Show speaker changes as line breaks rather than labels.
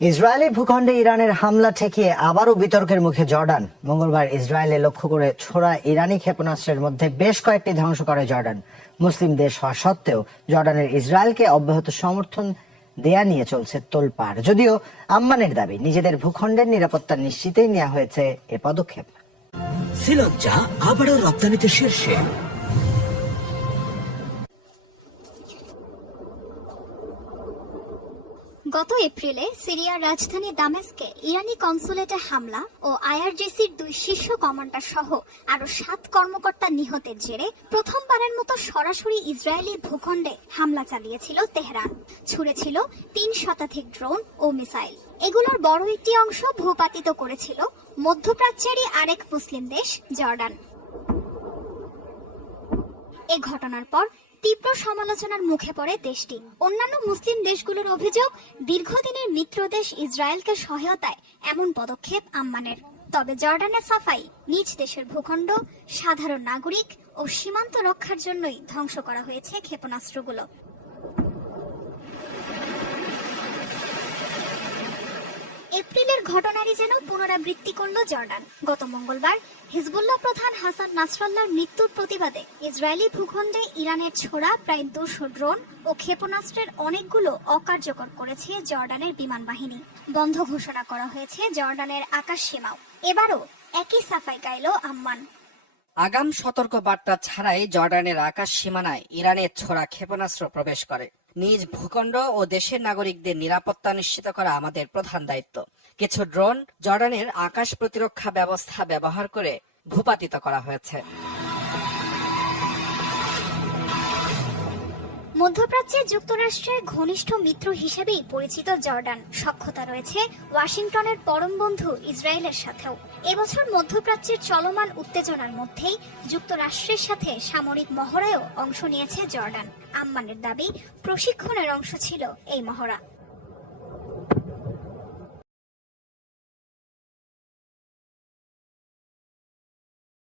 Israeli ভূখণ্ডে ইরানের হামলা ঠেকিয়ে আবারও বিতর্কের মুখে জর্ডান। মঙ্গলবার ইসরায়েলে লক্ষ্য করে ছোড়া ইরানি ক্ষেপণাস্ত্রের মধ্যে বেশ কয়েকটি ধ্বংস করে জর্ডান। মুসলিম দেশ হওয়া সত্ত্বেও জর্ডানের ইসরায়েলকে অব্যাহত সমর্থন দেয়া নিয়ে চলছে তোলপাড়। যদিও আম্মানের দাবি, নিজেদের ভূখণ্ডের নিরাপত্তা নিশ্চিতেই নেওয়া হয়েছে এ পদক্ষেপ।
শ্রীলঙ্কা আবারও রপ্তানিতে শীর্ষে।
গত এপ্রিলে সিরিয়ার রাজধানী দামেস্কে ইরানি কনসুলেটে হামলা ও আইআরজিসির দুই শীর্ষ কমান্ডার সহ আরও সাত কর্মকর্তা নিহতের জেরে প্রথমবারের মতো সরাসরি ইসরায়েলি ভূখণ্ডে হামলা চালিয়েছিল তেহরান। ছুড়েছিল তিন শতাধিক ড্রোন ও মিসাইল। এগুলোর বড় একটি অংশ ভূপাতিত করেছিল মধ্যপ্রাচ্যেরই আরেক মুসলিম দেশ জর্ডান। এ ঘটনার পর তীব্র সমালোচনার মুখে পড়ে দেশটি। অন্যান্য মুসলিম দেশগুলোর অভিযোগ, দীর্ঘদিনের মিত্র দেশ ইসরায়েলকে সহায়তায় এমন পদক্ষেপ আম্মানের। তবে জর্ডানের সাফাই নিজ দেশের ভূখণ্ড, সাধারণ নাগরিক ও সীমান্ত রক্ষার জন্যই ধ্বংস করা হয়েছে ক্ষেপণাস্ত্রগুলো। এপ্রিলের ঘটনারই যেন পুনরাবৃত্তি করল জর্ডান। গত মঙ্গলবার হিজবুল্লাহ প্রধান হাসান নাসরাল্লাহর মৃত্যুর প্রতিবাদে ইসরায়েলি ভূখণ্ডে ইরানের ছোড়া প্রায় দুশো ড্রোন ও ক্ষেপণাস্ত্রের অনেকগুলো অকার্যকর করেছে জর্ডানের বিমান বাহিনী। বন্ধ ঘোষণা করা হয়েছে জর্ডানের আকাশ সীমাও। এবারও একই সাফাই গাইল আম্মান।
আগাম সতর্ক বার্তা ছাড়াই জর্ডানের আকাশ সীমানায় ইরানের ছোড়া ক্ষেপণাস্ত্র প্রবেশ করে। নিজ ভূখণ্ড ও দেশের নাগরিকদের নিরাপত্তা নিশ্চিত করা আমাদের প্রধান দায়িত্ব। কিছু ড্রোন জর্ডানের আকাশ প্রতিরক্ষা ব্যবস্থা ব্যবহার করে ভূপাতিত করা হয়েছে।
মধ্যপ্রাচ্যে যুক্তরাষ্ট্রের ঘনিষ্ঠ মিত্র হিসেবেই পরিচিত জর্ডান। সক্ষতা রয়েছে ওয়াশিংটনের পরম বন্ধু ইসরায়েলের সাথেও। এবছর মধ্যপ্রাচ্যের চলমান উত্তেজনার মধ্যেই যুক্তরাষ্ট্রের সাথে সামরিক মহড়ায়ও অংশ নিয়েছে জর্ডান। আম্মানের দাবি, প্রশিক্ষণের অংশ ছিল এই মহড়া।